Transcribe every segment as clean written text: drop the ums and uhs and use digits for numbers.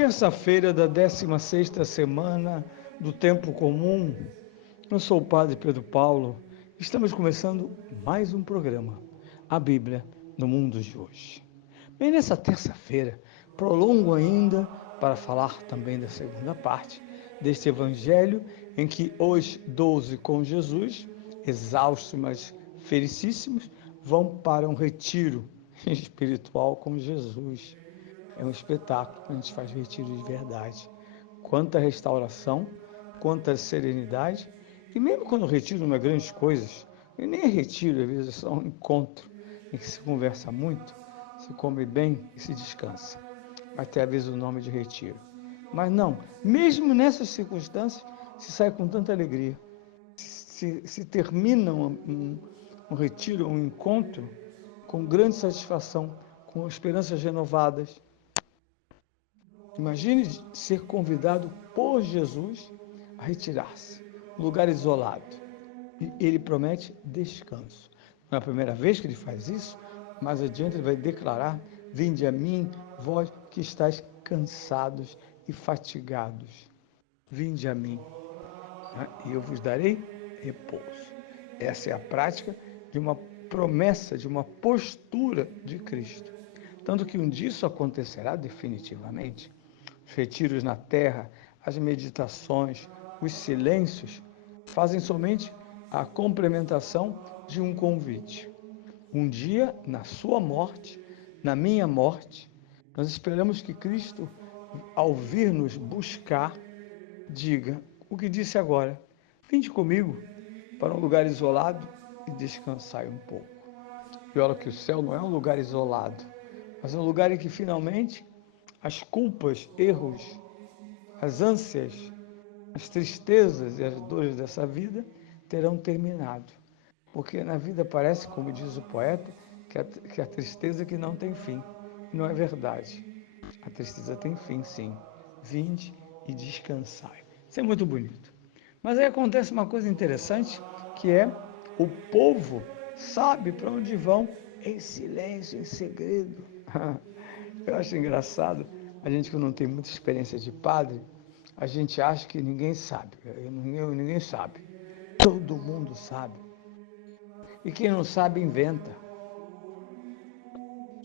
Terça-feira da 16ª semana do Tempo Comum. Eu sou o Padre Pedro Paulo. Estamos começando mais um programa, a Bíblia no Mundo de Hoje. Bem, nessa terça-feira, prolongo ainda para falar também da segunda parte deste Evangelho, em que os 12 com Jesus, exaustos, mas felicíssimos, vão para um retiro espiritual com Jesus. É um espetáculo, a gente faz retiro de verdade. Quanta restauração, quanta serenidade. E mesmo quando o retiro não é grandes coisas, e nem é retiro, às vezes é só um encontro em que se conversa muito, se come bem e se descansa. Até às vezes o nome de retiro. Mas não, mesmo nessas circunstâncias, se sai com tanta alegria. Se termina um retiro, um encontro, com grande satisfação, com esperanças renovadas. Imagine ser convidado por Jesus a retirar-se, um lugar isolado. E ele promete descanso. Não é a primeira vez que ele faz isso, mais adiante ele vai declarar: vinde a mim, vós que estáis cansados e fatigados. Vinde a mim, e eu vos darei repouso. Essa é a prática de uma promessa, de uma postura de Cristo. Tanto que um dia isso acontecerá definitivamente. Os retiros na terra, as meditações, os silêncios fazem somente a complementação de um convite. Um dia, na sua morte, na minha morte, nós esperamos que Cristo, ao vir nos buscar, diga o que disse agora: vinde comigo para um lugar isolado e descansai um pouco. Pior que o céu não é um lugar isolado, mas é um lugar em que finalmente as culpas, erros, as ânsias, as tristezas e as dores dessa vida terão terminado. Porque na vida parece, como diz o poeta, que a tristeza que não tem fim. Não é verdade. A tristeza tem fim, sim. Vinde e descansai. Isso é muito bonito. Mas aí acontece uma coisa interessante, que é o povo sabe para onde vão em silêncio, em segredo. Eu acho engraçado, a gente que não tem muita experiência de padre, a gente acha que ninguém sabe. Ninguém sabe. Todo mundo sabe. E quem não sabe, inventa.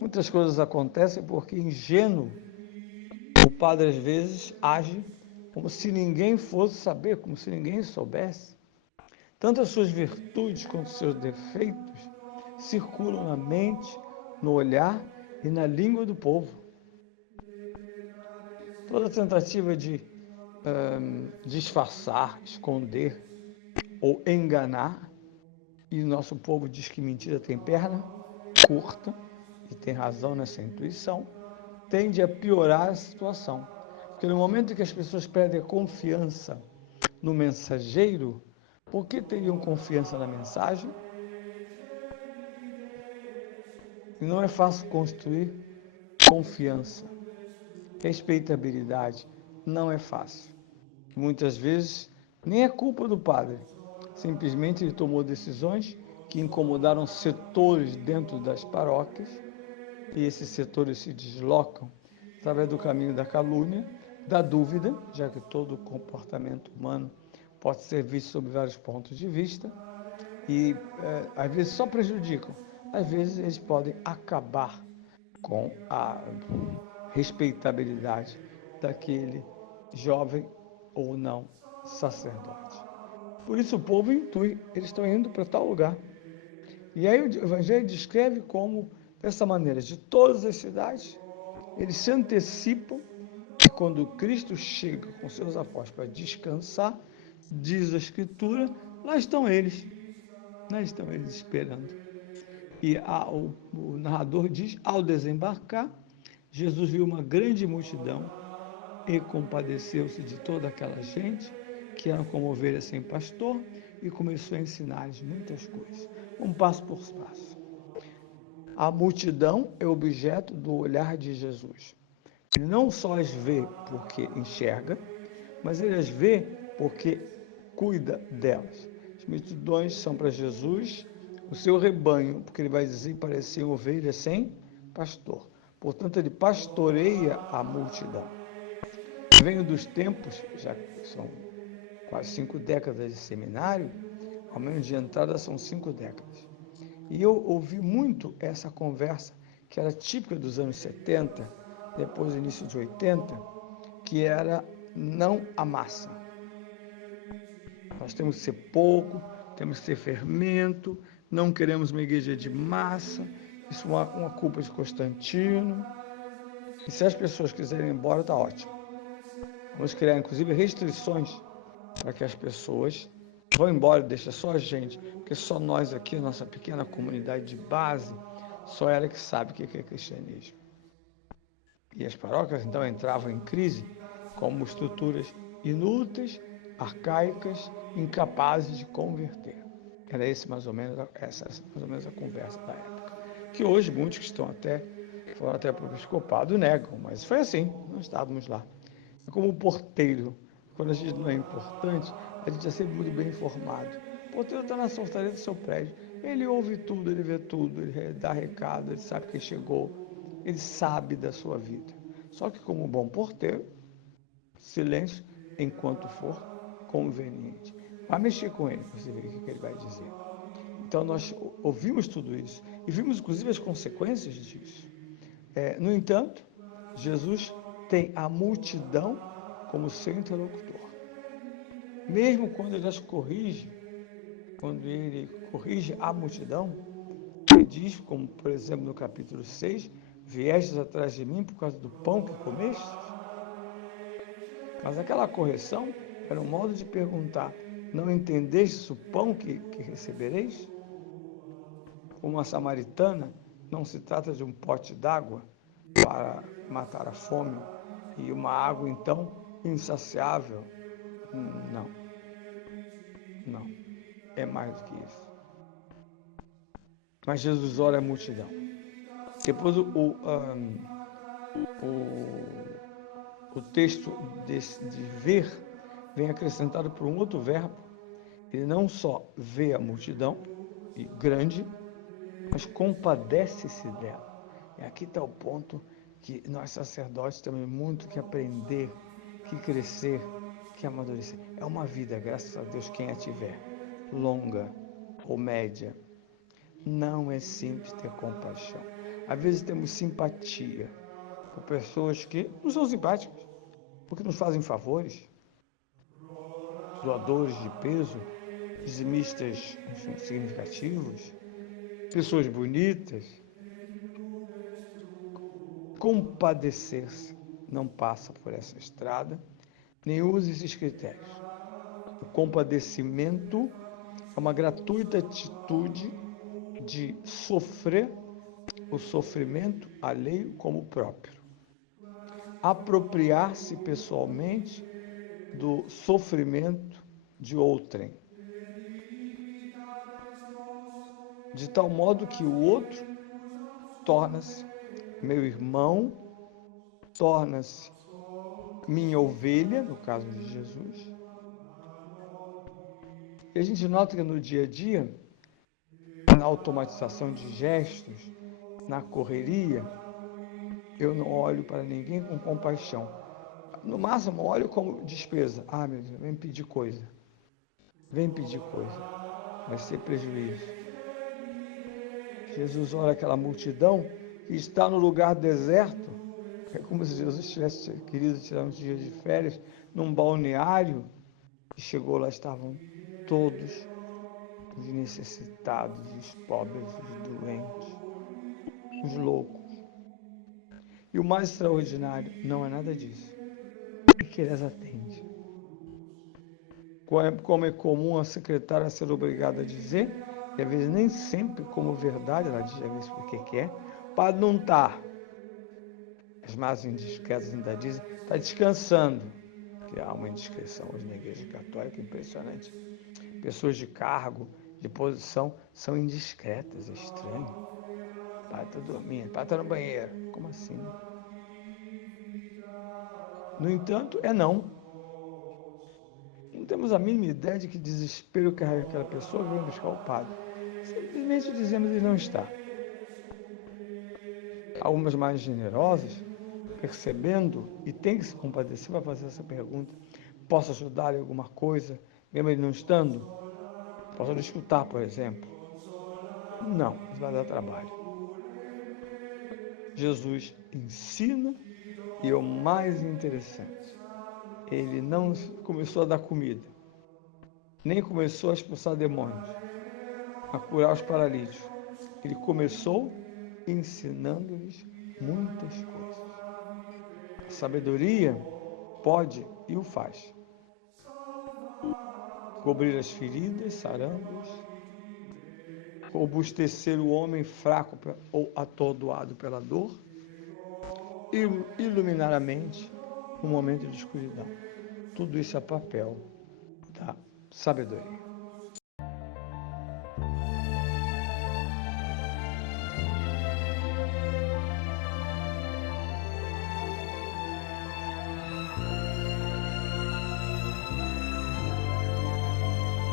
Muitas coisas acontecem porque, ingênuo, o padre às vezes age como se ninguém fosse saber, como se ninguém soubesse. Tanto as suas virtudes quanto os seus defeitos circulam na mente, no olhar e na língua do povo. Toda tentativa de disfarçar, esconder ou enganar, e o nosso povo diz que mentira tem perna curta, e tem razão nessa intuição, tende a piorar a situação. Porque no momento em que as pessoas perdem a confiança no mensageiro, por que teriam confiança na mensagem? E não é fácil construir confiança, respeitabilidade, não é fácil. Muitas vezes nem é culpa do padre, simplesmente ele tomou decisões que incomodaram setores dentro das paróquias, e esses setores se deslocam através do caminho da calúnia, da dúvida, já que todo comportamento humano pode ser visto sob vários pontos de vista, e às vezes só prejudicam, às vezes eles podem acabar com a respeitabilidade daquele jovem ou não sacerdote. Por isso o povo intui, eles estão indo para tal lugar. E aí o Evangelho descreve como, dessa maneira, de todas as cidades, eles se antecipam, e quando Cristo chega com seus apóstolos para descansar, diz a Escritura, lá estão eles esperando. E o narrador diz, ao desembarcar, Jesus viu uma grande multidão e compadeceu-se de toda aquela gente, que eram como ovelhas sem pastor, e começou a ensinar-lhes muitas coisas. Um passo por passo. A multidão é objeto do olhar de Jesus. Ele não só as vê porque enxerga, mas ele as vê porque cuida delas. As multidões são para Jesus o seu rebanho, porque ele vai dizer, pareciam ovelhas sem pastor. Portanto, ele pastoreia a multidão. Venho dos tempos, já que são quase 5 décadas de seminário, ao menos de entrada são 5 décadas. E eu ouvi muito essa conversa, que era típica dos anos 70, depois do início de 80, que era não a massa. Nós temos que ser pouco, temos que ser fermento, não queremos uma igreja de massa, isso é uma culpa de Constantino. E se as pessoas quiserem ir embora, está ótimo. Vamos criar, inclusive, restrições para que as pessoas vão embora, deixa só a gente, porque só nós aqui, nossa pequena comunidade de base, só ela que sabe o que é cristianismo. E as paróquias, então, entravam em crise como estruturas inúteis, arcaicas, incapazes de converter. Era essa mais ou menos a conversa da época. Que hoje muitos que foram até para o episcopado negam, mas foi assim, nós estávamos lá. É como o porteiro, quando a gente não é importante, a gente é sempre muito bem informado. O porteiro está na portaria do seu prédio, ele ouve tudo, ele vê tudo, ele dá recado, ele sabe quem chegou, ele sabe da sua vida. Só que como um bom porteiro, silêncio enquanto for conveniente. Vai mexer com ele para você ver o que ele vai dizer. Então nós ouvimos tudo isso e vimos inclusive as consequências disso. No entanto, Jesus tem a multidão como seu interlocutor. Mesmo quando ele corrige a multidão, ele diz, como por exemplo no capítulo 6, viestes atrás de mim por causa do pão que comestes? Mas aquela correção era um modo de perguntar, não entendestes o pão que recebereis? Como a samaritana, não se trata de um pote d'água para matar a fome e uma água, então, insaciável. Não, não, é mais do que isso. Mas Jesus olha a multidão. Depois o texto de ver vem acrescentado por um outro verbo. Ele não só vê a multidão, e grande, mas compadece-se dela. E aqui está o ponto que nós sacerdotes temos muito que aprender, que crescer, que amadurecer. É uma vida, graças a Deus, quem a tiver, longa ou média. Não é simples ter compaixão. Às vezes temos simpatia por pessoas que não são simpáticas, porque nos fazem favores, doadores de peso, dizimistas, enfim, significativos, pessoas bonitas. Compadecer-se não passa por essa estrada, nem use esses critérios. O compadecimento é uma gratuita atitude de sofrer o sofrimento alheio como próprio. Apropriar-se pessoalmente do sofrimento de outrem, de tal modo que o outro torna-se meu irmão, torna-se minha ovelha, no caso de Jesus. E a gente nota que no dia a dia, na automatização de gestos, na correria, eu não olho para ninguém com compaixão. No máximo, olho como despesa. Ah, meu Deus, vem pedir coisa. Vem pedir coisa. Vai ser prejuízo. Jesus olha aquela multidão que está no lugar deserto. É como se Jesus tivesse querido tirar uns dias de férias num balneário. E chegou lá, estavam todos os necessitados, os pobres, os doentes, os loucos. E o mais extraordinário não é nada disso. É que ele as atende. Como é comum a secretária ser obrigada a dizer, e às vezes nem sempre como verdade, ela diz às vezes porque quer, para não estar. As mais indiscretas ainda dizem, está descansando. Que há uma indiscrição hoje na Igreja Católica impressionante. Pessoas de cargo, de posição, são indiscretas, é estranho. O pai está dormindo, o pai está no banheiro. Como assim? No entanto, não. Não temos a mínima ideia de que desespero carrega aquela pessoa que vem buscar o padre. Simplesmente dizemos que ele não está. Algumas mais generosas percebendo e tem que se compadecer para fazer essa pergunta. Posso ajudar em alguma coisa, mesmo ele não estando? Posso lhe escutar, por exemplo? Não, isso vai dar trabalho. Jesus ensina e é o mais interessante. Ele não começou a dar comida, nem começou a expulsar demônios, a curar os paralíticos. Ele começou ensinando-lhes muitas coisas. A sabedoria pode e o faz. Cobrir as feridas, sarando-os, robustecer o homem fraco ou atordoado pela dor, e iluminar a mente no momento de escuridão. Tudo isso é papel da sabedoria.